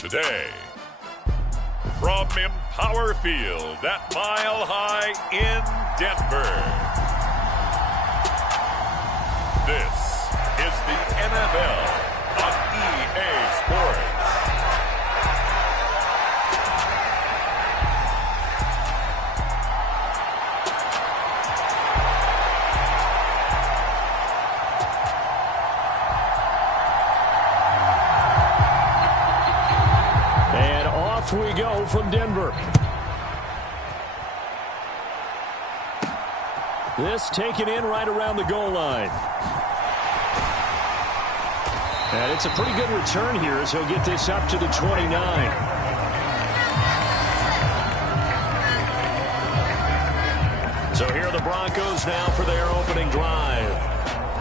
today. From Empower Field at Mile High in Denver, this is the NFL on EA Sports. We go from Denver. This taken in right around the goal line. And it's a pretty good return here as he'll get this up to the 29. So here are the Broncos now for their opening drive.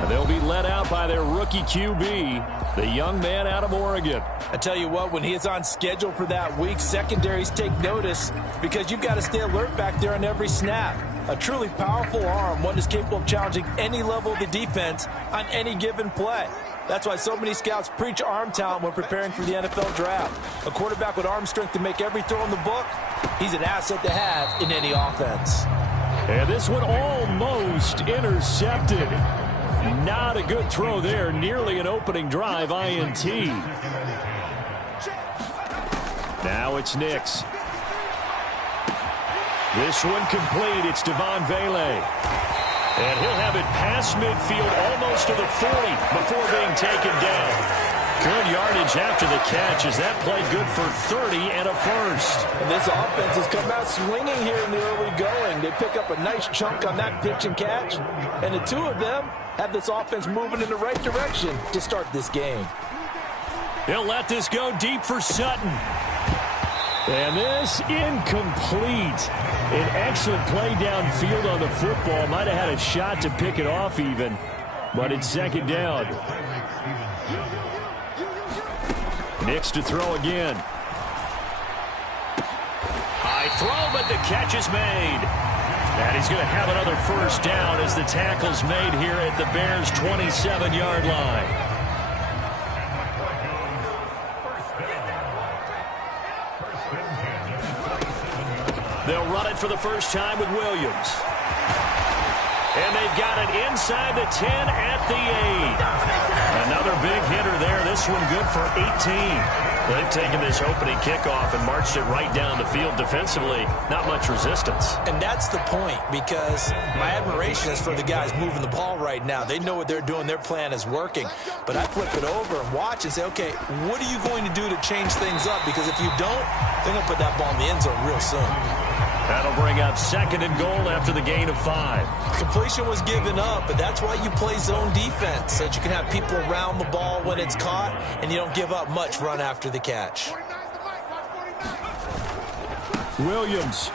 And they'll be led out by their rookie QB, the young man out of Oregon. I tell you what, when he is on schedule for that week, secondaries take notice because you've got to stay alert back there on every snap. A truly powerful arm, one is capable of challenging any level of the defense on any given play. That's why so many scouts preach arm talent when preparing for the NFL draft. A quarterback with arm strength to make every throw in the book, he's an asset to have in any offense. And this one almost intercepted. Not a good throw there. Nearly an opening drive INT. Now it's Nix. This one complete. It's Devon Vele. And he'll have it past midfield almost to the 40 before being taken down. Good yardage after the catch. Is that play good for 30 and a first? And this offense has come out swinging here in the early going. They pick up a nice chunk on that pitch and catch. And the two of them have this offense moving in the right direction to start this game. He'll let this go deep for Sutton. And this incomplete. An excellent play downfield on the football. Might have had a shot to pick it off even. But it's second down. Nix to throw again. High throw, but the catch is made. And he's going to have another first down as the tackle's made here at the Bears' 27-yard line. They'll run it for the first time with Williams. And they've got it inside the 10 at the 8. Another big hitter there. This one good for 18. They've taken this opening kickoff and marched it right down the field defensively. Not much resistance. And that's the point, because my admiration is for the guys moving the ball right now. They know what they're doing. Their plan is working. But I flip it over and watch and say, okay, what are you going to do to change things up? Because if you don't, they're going to put that ball in the end zone real soon. That'll bring up second and goal after the gain of 5. Completion was given up, but that's why you play zone defense, so that you can have people around the ball when it's caught, and you don't give up much run after the catch. Williams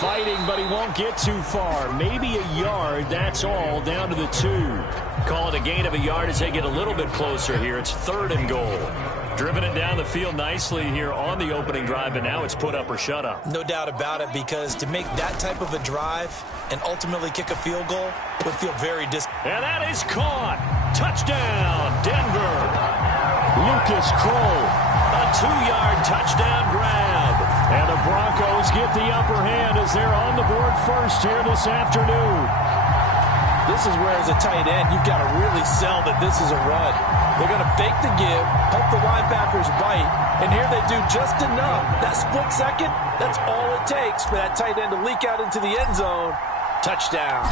fighting, but he won't get too far. Maybe a yard, that's all, down to the 2. Call it a gain of a yard as they get a little bit closer here. It's third and goal. Driven it down the field nicely here on the opening drive, and now it's put up or shut up. No doubt about it, because to make that type of a drive and ultimately kick a field goal would feel very And that is caught. Touchdown, Denver. Lucas Kroll, a 2-yard touchdown grab. And the Broncos get the upper hand as they're on the board first here this afternoon. This is where, as a tight end, you've got to really sell that this is a run. They're going to fake the give, hope the linebackers bite, and here they do just enough. That split second, that's all it takes for that tight end to leak out into the end zone. Touchdown.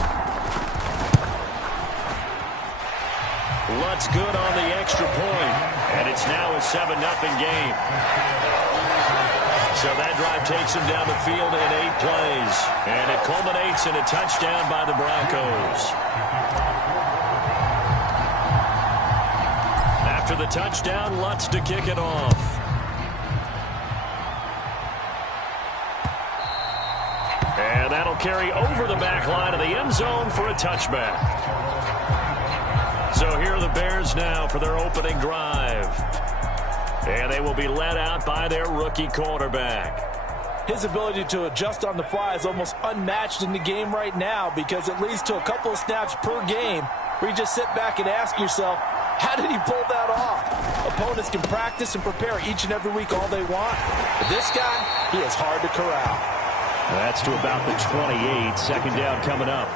Lutz good on the extra point, and it's now a 7-0 game. So that drive takes him down the field in 8 plays, and it culminates in a touchdown by the Broncos. After the touchdown, Lutz to kick it off. And that'll carry over the back line of the end zone for a touchback. So here are the Bears now for their opening drive. And they will be led out by their rookie quarterback. His ability to adjust on the fly is almost unmatched in the game right now, because it leads to a couple of snaps per game where you just sit back and ask yourself, how did he pull that off? A opponents can practice and prepare each and every week all they want. But this guy, he is hard to corral. That's to about the 28. Second down coming up.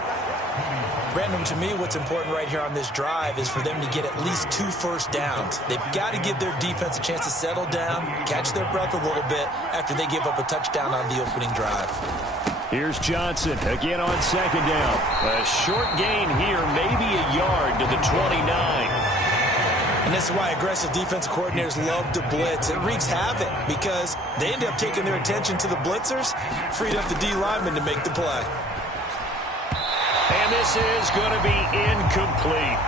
Brandon, to me, what's important right here on this drive is for them to get at least 2 first downs. They've got to give their defense a chance to settle down, catch their breath a little bit after they give up a touchdown on the opening drive. Here's Johnson again on second down. A short gain here, maybe a yard to the 29. And this is why aggressive defensive coordinators love to blitz. It wreaks havoc because they end up taking their attention to the blitzers, freed up the D lineman to make the play. And this is going to be incomplete.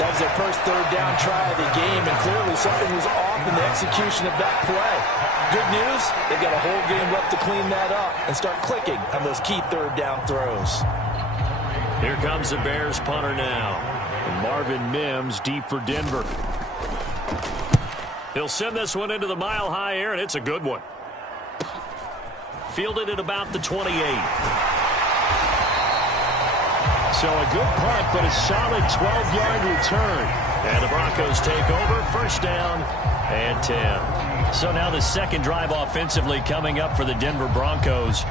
That was their first third down try of the game, and clearly something was off in the execution of that play. Good news, they've got a whole game left to clean that up and start clicking on those key third down throws. Here comes the Bears punter now. And Marvin Mims deep for Denver. He'll send this one into the mile-high air, and it's a good one. Fielded at about the 28. So a good punt, but a solid 12-yard return. And the Broncos take over, first down and 10. So now the second drive offensively coming up for the Denver Broncos.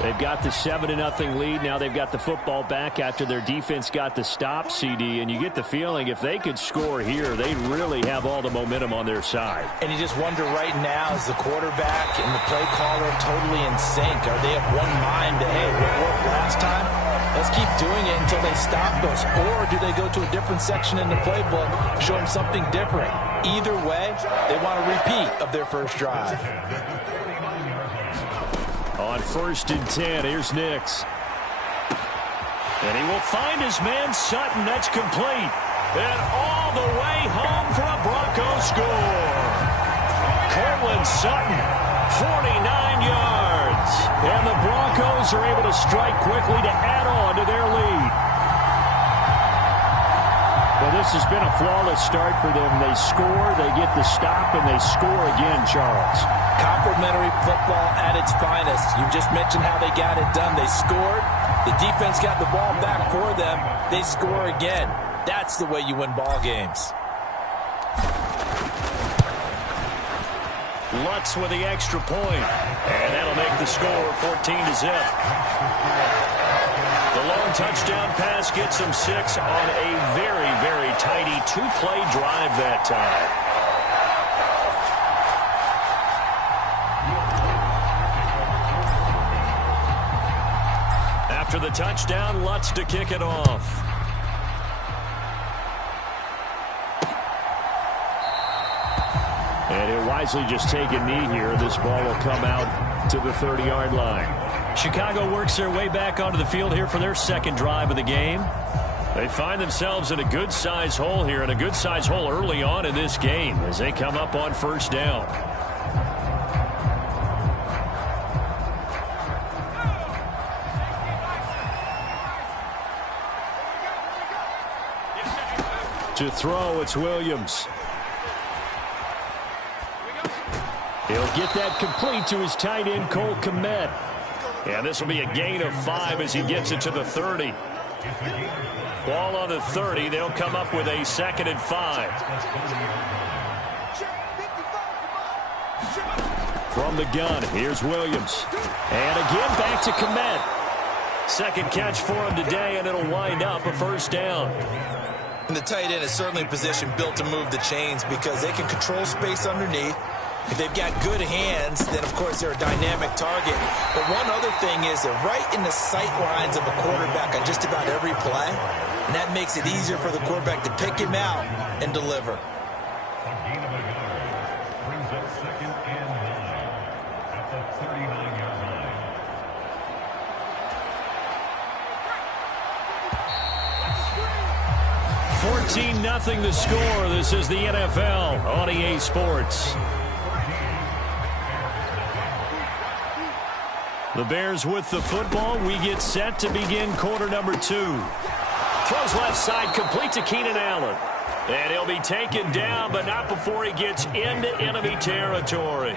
They've got the 7-0 lead. Now they've got the football back after their defense got the stop, CD. And you get the feeling if they could score here, they really have all the momentum on their side. And you just wonder right now, is the quarterback and the play caller totally in sync? Are they of one mind that, hey, what worked last time? Let's keep doing it until they stop us. Or do they go to a different section in the playbook, show them something different? Either way, they want a repeat of their first drive. On first and 10, here's Nix. And he will find his man Sutton. That's complete. And all the way home for a Broncos score. Cortland Sutton, 49 yards. And the Broncos are able to strike quickly to add on to their lead. Well, this has been a flawless start for them. They score, they get the stop, and they score again, Charles. Complimentary football at its finest. You just mentioned how they got it done. They scored. The defense got the ball back for them. They score again. That's the way you win ball games. Lutz with the extra point. And that'll make the score 14-0. The long touchdown pass gets them 6 on a very, very tidy 2-play drive that time. After the touchdown, Lutz to kick it off. And he'll wisely just take a knee here. This ball will come out to the 30-yard line. Chicago works their way back onto the field here for their second drive of the game. They find themselves in a good-sized hole here, and a good-sized hole early on in this game as they come up on first down. To throw, it's Williams. He'll get that complete to his tight end, Cole Kmet. And this will be a gain of 5 as he gets it to the 30. Ball on the 30. They'll come up with a 2nd and 5. From the gun, here's Williams. And again back to Kmet. Second catch for him today, and it'll wind up a first down. And the tight end is certainly a position built to move the chains because they can control space underneath. If they've got good hands, then, of course, they're a dynamic target. But one other thing is they're right in the sight lines of a quarterback on just about every play. And that makes it easier for the quarterback to pick him out and deliver. Gain of a yard brings up 2nd and 9 at the 39-yard line. 14-0 the score. This is the NFL on EA Sports. The Bears with the football. We get set to begin quarter number 2. Throws left side, complete to Keenan Allen. And he'll be taken down, but not before he gets into enemy territory.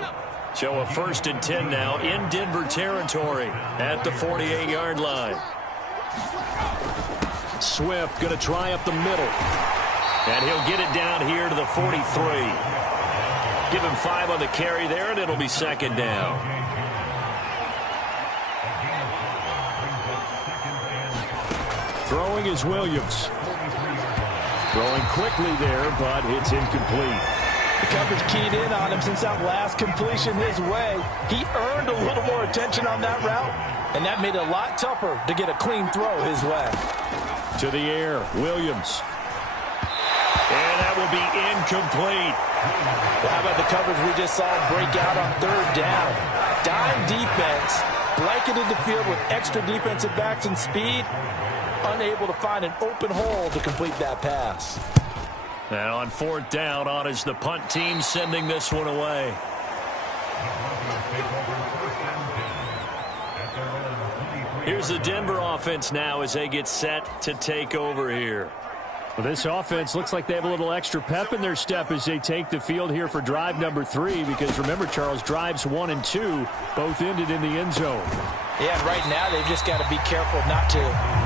So a 1st and 10 now in Denver territory at the 48-yard line. Swift going to try up the middle. And he'll get it down here to the 43. Give him 5 on the carry there, and it'll be second down. Throwing is Williams. Throwing quickly there, but it's incomplete. The coverage keyed in on him since that last completion his way. He earned a little more attention on that route, and that made it a lot tougher to get a clean throw his way. To the air, Williams. And that will be incomplete. Well, how about the coverage we just saw break out on third down? Dime defense, blanketed the field with extra defensive backs and speed, unable to find an open hole to complete that pass. Now on fourth down, on is the punt team sending this one away. Here's the Denver offense now as they get set to take over here. Well, this offense looks like they have a little extra pep in their step as they take the field here for drive number 3, because remember, Charles, drives 1 and 2 both ended in the end zone. Yeah, and right now they've just got to be careful not to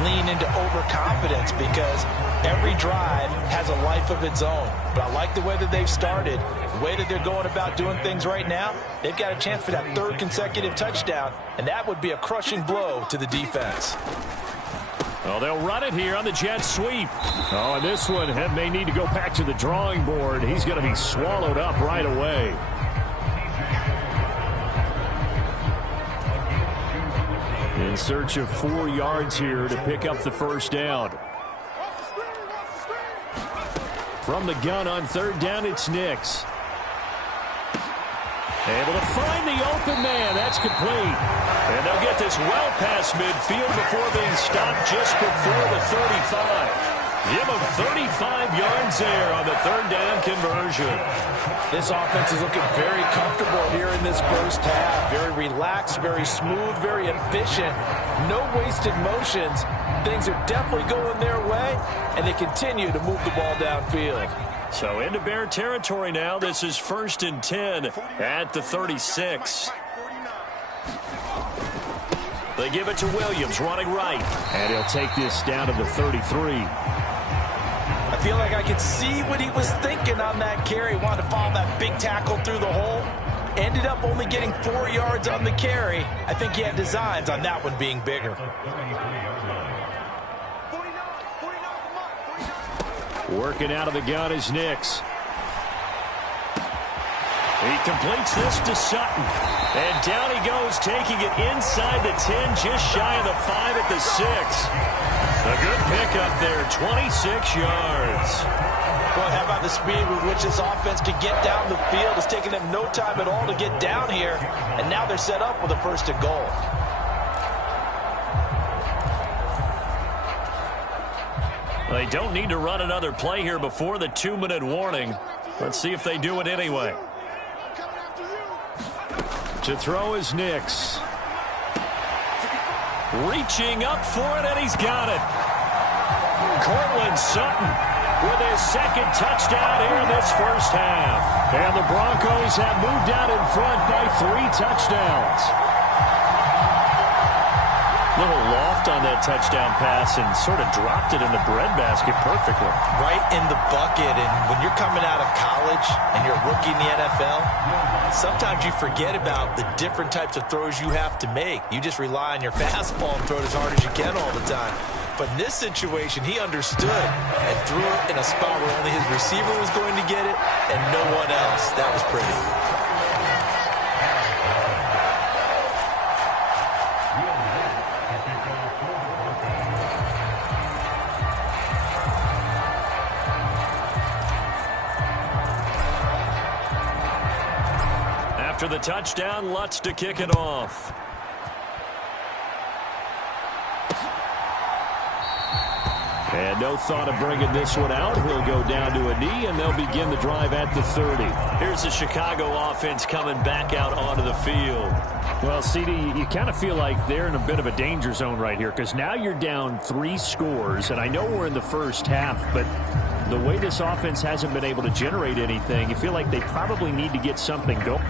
lean into overconfidence, because every drive has a life of its own. But I like the way that they've started, the way that they're going about doing things right now. They've got a chance for that 3rd consecutive touchdown, and that would be a crushing blow to the defense. Well, they'll run it here on the jet sweep. Oh, and this one may need to go back to the drawing board. He's going to be swallowed up right away. In search of 4 yards here to pick up the first down. From the gun on third down, it's Nix. Able to find the open man. That's complete. And they'll get this well past midfield before being stopped just before the 35. Give them 35 yards there on the third down conversion. This offense is looking very comfortable here in this first half. Very relaxed, very smooth, very efficient. No wasted motions. Things are definitely going their way, and they continue to move the ball downfield. So into Bear territory now. This is 1st and 10 at the 36. They give it to Williams, running right. And he'll take this down to the 33. I feel like I could see what he was thinking on that carry. Wanted to follow that big tackle through the hole. Ended up only getting 4 yards on the carry. I think he had designs on that one being bigger. Working out of the gun is Nix. He completes this to Sutton. And down he goes, taking it inside the 10, just shy of the 5 at the 6. A good pickup there, 26 yards. Boy, how about the speed with which this offense can get down the field? It's taking them no time at all to get down here. And now they're set up with a 1st and goal. They don't need to run another play here before the 2-minute warning. Let's see if they do it anyway. To throw is Nix. Reaching up for it, and he's got it. Cortland Sutton with his 2nd touchdown here in this first half. And the Broncos have moved out in front by 3 touchdowns. Little loft on that touchdown pass and sort of dropped it in the breadbasket perfectly. Right in the bucket. And when you're coming out of college and you're a rookie in the NFL, sometimes you forget about the different types of throws you have to make. You just rely on your fastball and throw it as hard as you can all the time. But in this situation, he understood and threw it in a spot where only his receiver was going to get it and no one else. That was pretty. After the touchdown, Lutz to kick it off. And no thought of bringing this one out. He'll go down to a knee, and they'll begin the drive at the 30. Here's the Chicago offense coming back out onto the field. Well, CD, you kind of feel like they're in a bit of a danger zone right here, because now you're down 3 scores, and I know we're in the first half, but the way this offense hasn't been able to generate anything, you feel like they probably need to get something going.